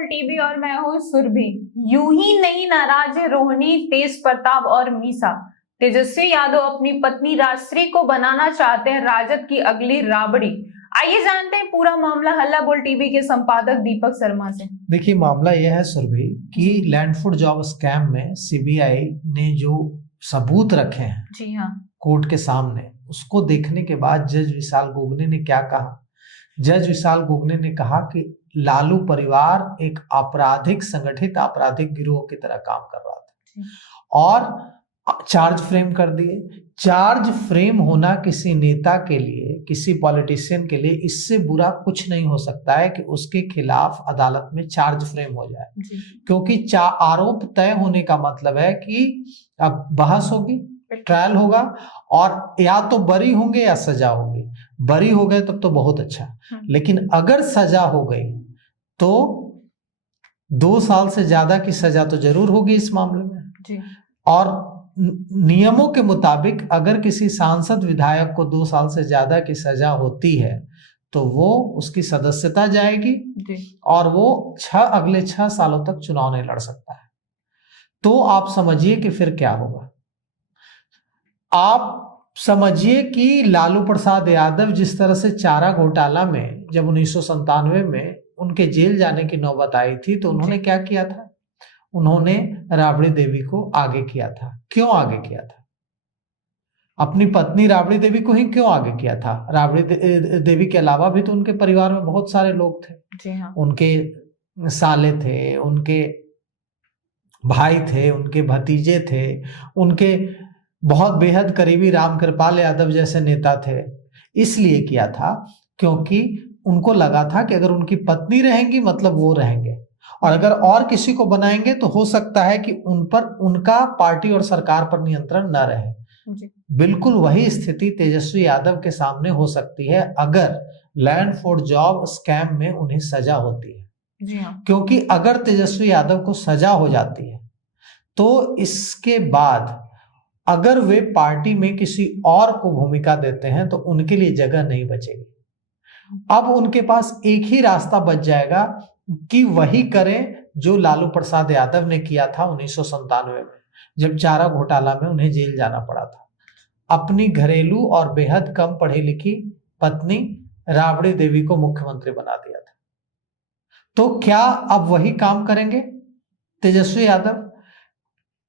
बोल टीवी और मैं हूँ सुरभि। यूं ही नहीं नाराज है रोहिणी, तेज प्रताप और मीसा। तेजस्वी यादव अपनी पत्नी राजश्री को बनाना चाहते हैं राजद की अगली राबड़ी। आइए जानते हैं पूरा मामला हल्ला बोल टीवी के संपादक दीपक शर्मा से। देखिए, मामला यह है सुरभि कि लैंडफोर्ड जॉब स्कैम में सीबीआई ने जो सबूत रखे हैं जी हाँ, कोर्ट के सामने, उसको देखने के बाद जज विशाल गोगने ने क्या कहा। जज विशाल गोगने ने कहा कि लालू परिवार एक आपराधिक संगठित आपराधिक गिरोह की तरह काम कर रहा था और चार्ज फ्रेम कर दिए। चार्ज फ्रेम होना किसी नेता के लिए, किसी पॉलिटिशियन के लिए इससे बुरा कुछ नहीं हो सकता है कि उसके खिलाफ अदालत में चार्ज फ्रेम हो जाए, क्योंकि आरोप तय होने का मतलब है कि अब बहस होगी, ट्रायल होगा और या तो बरी होंगे या सजा होगी। बरी हो गए तब तो बहुत अच्छा, लेकिन अगर सजा हो गई तो 2 साल से ज्यादा की सजा तो जरूर होगी इस मामले में जी। और नियमों के मुताबिक अगर किसी सांसद विधायक को 2 साल से ज्यादा की सजा होती है तो वो उसकी सदस्यता जाएगी और वो अगले 6 सालों तक चुनाव नहीं लड़ सकता है। तो आप समझिए कि फिर क्या होगा। आप समझिए कि लालू प्रसाद यादव जिस तरह से चारा घोटाला में जब 1997 में उनके जेल जाने की नौबत आई थी तो उन्होंने क्या किया था, उन्होंने राबड़ी देवी को आगे किया था। क्यों आगे किया था? अपनी पत्नी राबड़ी देवी को ही क्यों आगे किया था? राबड़ी देवी के अलावा भी तो उनके परिवार में बहुत सारे लोग थे। जी हाँ। उनके साले थे, उनके भाई थे, उनके भतीजे थे, उनके बहुत बेहद करीबी रामकृपाल यादव जैसे नेता थे। इसलिए किया था क्योंकि उनको लगा था कि अगर उनकी पत्नी रहेंगी मतलब वो रहेंगे, और अगर और किसी को बनाएंगे तो हो सकता है कि उन पर उनका पार्टी और सरकार पर नियंत्रण न रहे। बिल्कुल वही स्थिति तेजस्वी यादव के सामने हो सकती है अगर लैंडफोर्ड जॉब स्कैम में उन्हें सजा होती है। जी हाँ। क्योंकि अगर तेजस्वी यादव को सजा हो जाती है तो इसके बाद अगर वे पार्टी में किसी और को भूमिका देते हैं तो उनके लिए जगह नहीं बचेगी। अब उनके पास एक ही रास्ता बच जाएगा कि वही करें जो लालू प्रसाद यादव ने किया था 1997 में, जब चारा घोटाला में उन्हें जेल जाना पड़ा था। अपनी घरेलू और बेहद कम पढ़ी लिखी पत्नी राबड़ी देवी को मुख्यमंत्री बना दिया था। तो क्या अब वही काम करेंगे तेजस्वी यादव?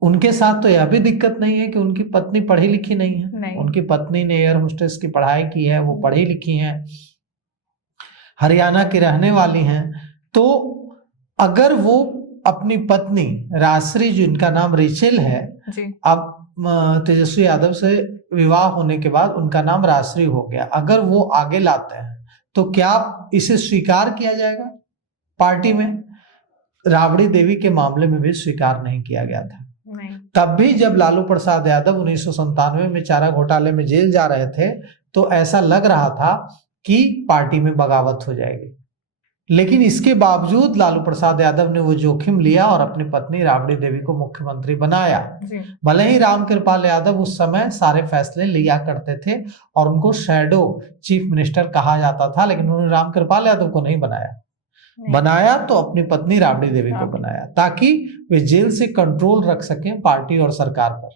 उनके साथ तो यह भी दिक्कत नहीं है कि उनकी पत्नी पढ़ी लिखी नहीं है। उनकी पत्नी ने एयर होस्टेस की पढ़ाई की है, वो पढ़ी लिखी हैं, हरियाणा की रहने वाली हैं। तो अगर वो अपनी पत्नी राजश्री, जिनका नाम रिचेल है, अब तेजस्वी यादव से विवाह होने के बाद उनका नाम राजश्री हो गया, अगर वो आगे लाते हैं तो क्या इसे स्वीकार किया जाएगा पार्टी में? राबड़ी देवी के मामले में भी स्वीकार नहीं किया गया था। तब भी जब लालू प्रसाद यादव 1997 में चारा घोटाले में जेल जा रहे थे तो ऐसा लग रहा था कि पार्टी में बगावत हो जाएगी, लेकिन इसके बावजूद लालू प्रसाद यादव ने वो जोखिम लिया और अपनी पत्नी राबड़ी देवी को मुख्यमंत्री बनाया। भले ही रामकृपाल यादव उस समय सारे फैसले लिया करते थे और उनको शैडो चीफ मिनिस्टर कहा जाता था, लेकिन उन्होंने रामकृपाल यादव को नहीं बनाया तो अपनी पत्नी राबड़ी देवी को बनाया ताकि वे जेल से कंट्रोल रख सकें पार्टी और सरकार पर।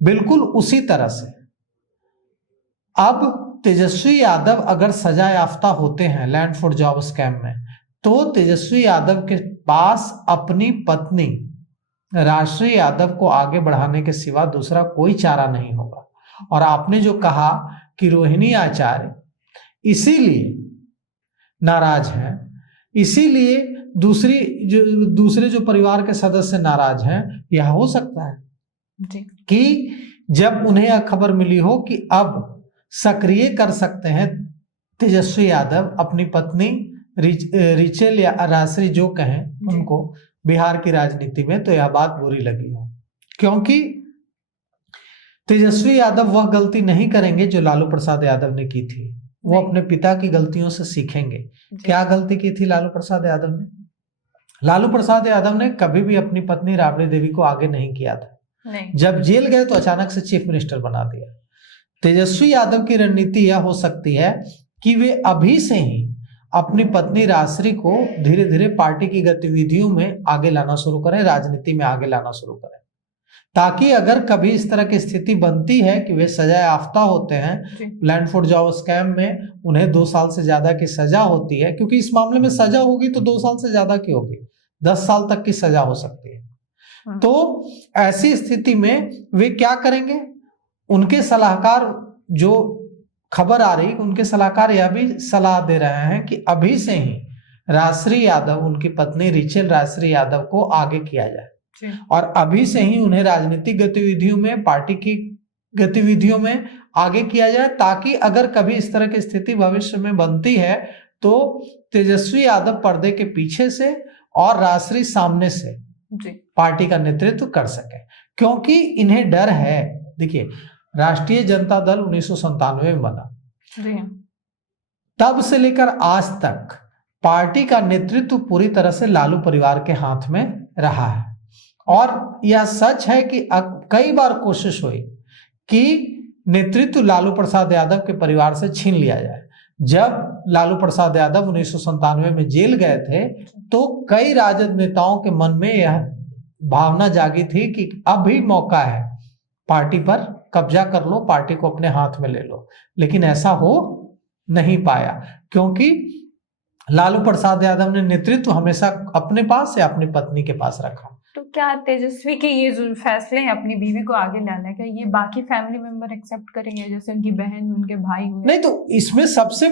बिल्कुल उसी तरह से अब तेजस्वी यादव अगर सजा याफ्ता होते हैं लैंडफोर्ड जॉब स्कैम में तो तेजस्वी यादव के पास अपनी पत्नी राजश्री यादव को आगे बढ़ाने के सिवा दूसरा कोई चारा नहीं होगा। और आपने जो कहा कि रोहिणी आचार्य इसीलिए नाराज हैं, इसीलिए दूसरे जो परिवार के सदस्य नाराज हैं, यह हो सकता है कि जब उन्हें यह खबर मिली हो कि अब सक्रिय कर सकते हैं तेजस्वी यादव अपनी पत्नी रिचेल या राजश्री जो कहें उनको बिहार की राजनीति में, तो यह बात बुरी लगी हो, क्योंकि तेजस्वी यादव वह गलती नहीं करेंगे जो लालू प्रसाद यादव ने की थी। वो अपने पिता की गलतियों से सीखेंगे। क्या गलती की थी लालू प्रसाद यादव ने? लालू प्रसाद यादव ने कभी भी अपनी पत्नी राबड़ी देवी को आगे नहीं किया था। जब जेल गए तो अचानक से चीफ मिनिस्टर बना दिया। तेजस्वी यादव की रणनीति यह हो सकती है कि वे अभी से ही अपनी पत्नी राजश्री को धीरे धीरे पार्टी की गतिविधियों में आगे लाना शुरू करें, राजनीति में आगे लाना शुरू करें, ताकि अगर कभी इस तरह की स्थिति बनती है कि वे सजा याफ्ता होते हैं, लैंड फॉर जॉब स्कैम में उन्हें 2 साल से ज्यादा की सजा होती है, क्योंकि इस मामले में सजा होगी तो 2 साल से ज्यादा की होगी, 10 साल तक की सजा हो सकती है। तो ऐसी स्थिति में वे क्या करेंगे? उनके सलाहकार, जो खबर आ रही, उनके सलाहकार यह भी सलाह दे रहे हैं कि अभी से ही राजश्री यादव, उनकी पत्नी रिचेल राजश्री यादव को आगे किया जाए और अभी से ही उन्हें राजनीतिक गतिविधियों में, पार्टी की गतिविधियों में आगे किया जाए, ताकि अगर कभी इस तरह की स्थिति भविष्य में बनती है तो तेजस्वी यादव पर्दे के पीछे से और राजश्री सामने से पार्टी का नेतृत्व कर सके। क्योंकि इन्हें डर है, देखिए राष्ट्रीय जनता दल 1997 में बना, तब से लेकर आज तक पार्टी का नेतृत्व पूरी तरह से लालू परिवार के हाथ में रहा है। और यह सच है कि कई बार कोशिश हुई कि नेतृत्व लालू प्रसाद यादव के परिवार से छीन लिया जाए। जब लालू प्रसाद यादव 1997 में जेल गए थे तो कई राजद नेताओं के मन में यह भावना जागी थी कि अब भी मौका है, पार्टी पर कब्जा कर लो, पार्टी को अपने हाथ में ले लो। लेकिन ऐसा हो नहीं पाया, क्योंकि लालू प्रसाद यादव ने नेतृत्व हमेशा अपने पास या अपनी पत्नी के पास रखा। तो क्या तेजस्वी के ये जो फैसले हैं अपनी बीवी को आगे लाने का, ये बाकी फैमिली मेंबर एक्सेप्ट करेंगे, जैसे उनकी बहन, उनके भाई हुए? नहीं, तो इसमें सबसे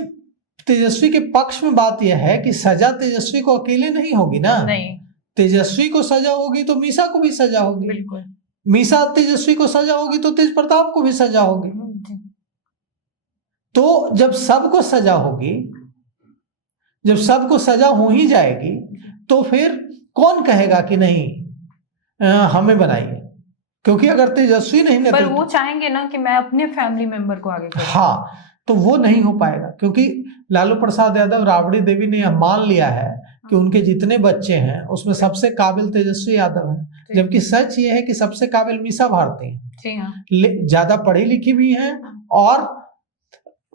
तेजस्वी के पक्ष में बात यह है कि सजा तेजस्वी को अकेले नहीं होगी ना। नहीं, तेजस्वी को सजा होगी तो मीसा को भी सजा होगी। बिल्कुल। मीसा तेजस्वी को सजा होगी तो तेज प्रताप को भी सजा होगी। तो जब सबको सजा होगी, जब सबको सजा हो ही जाएगी, तो फिर कौन कहेगा कि नहीं हमें बनाइए? क्योंकि अगर तेजस्वी नहीं, पर वो चाहेंगे ना कि मैं अपने फैमिली मेंबर को आगे करूं। हाँ, तो वो नहीं हो पाएगा, क्योंकि लालू प्रसाद यादव, राबड़ी देवी ने यह मान लिया है कि उनके जितने बच्चे हैं उसमें सबसे काबिल तेजस्वी यादव है, जबकि सच ये है कि सबसे काबिल मीसा भारती है। ज्यादा पढ़ी लिखी भी हैं और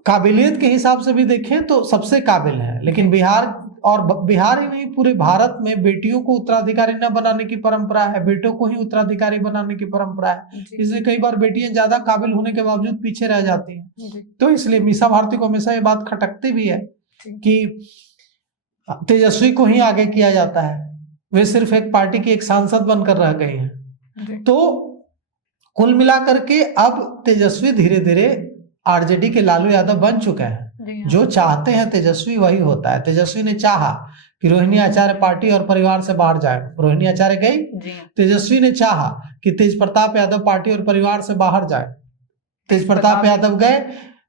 काबिलियत के हिसाब से भी देखें तो सबसे काबिल है। लेकिन बिहार, और बिहार ही नहीं पूरे भारत में बेटियों को उत्तराधिकारी न बनाने की परंपरा है, बेटों को ही उत्तराधिकारी बनाने की परंपरा है। इसलिए कई बार बेटियां ज्यादा काबिल होने के बावजूद पीछे रह जाती हैं। तो इसलिए मीसा भारती को हमेशा ये बात खटकती भी है कि तेजस्वी को ही आगे किया जाता है, वे सिर्फ एक पार्टी की एक सांसद बनकर रह गई हैं। तो कुल मिलाकर के अब तेजस्वी धीरे धीरे आरजेडी के लालू यादव बन चुके हैं। जो चाहते हैं तेजस्वी वही होता है। तेजस्वी ने चाहा कि रोहिणी आचार्य पार्टी और परिवार से बाहर जाए, रोहिणी आचार्य गई। तेजस्वी ने चाहा कि तेज प्रताप यादव पार्टी और परिवार से बाहर जाए, तेज प्रताप यादव गए।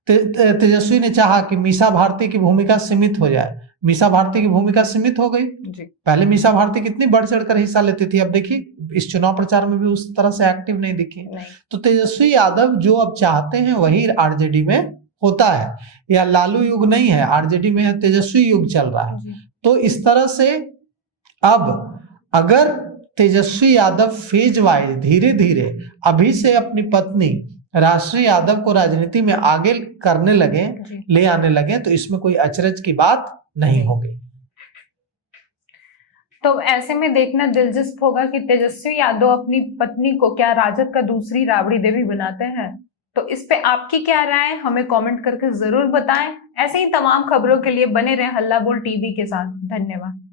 तेजस्वी ने चाहा कि मीसा भारती की भूमिका सीमित हो जाए, मीसा भारती की भूमिका सीमित हो गई। पहले मीसा भारती कितनी बढ़ चढ़कर हिस्सा लेती थी, अब देखिए इस चुनाव प्रचार में भी उस तरह से एक्टिव नहीं दिखी। तो तेजस्वी यादव जो अब चाहते हैं वही आरजेडी में होता है। या लालू युग नहीं है, आरजेडी में है तेजस्वी युग चल रहा है। तो इस तरह से अब अगर तेजस्वी यादव फेज वाइज धीरे धीरे अभी से अपनी पत्नी राजश्री यादव को राजनीति में आगे करने लगे, ले आने लगे, तो इसमें कोई अचरज की बात नहीं होगी। तो ऐसे में देखना दिलचस्प होगा कि तेजस्वी यादव अपनी पत्नी को क्या राजद का दूसरी राबड़ी देवी बनाते हैं। तो इस पे आपकी क्या राय है, हमें कमेंट करके जरूर बताएं। ऐसे ही तमाम खबरों के लिए बने रहें हल्ला बोल टीवी के साथ। धन्यवाद।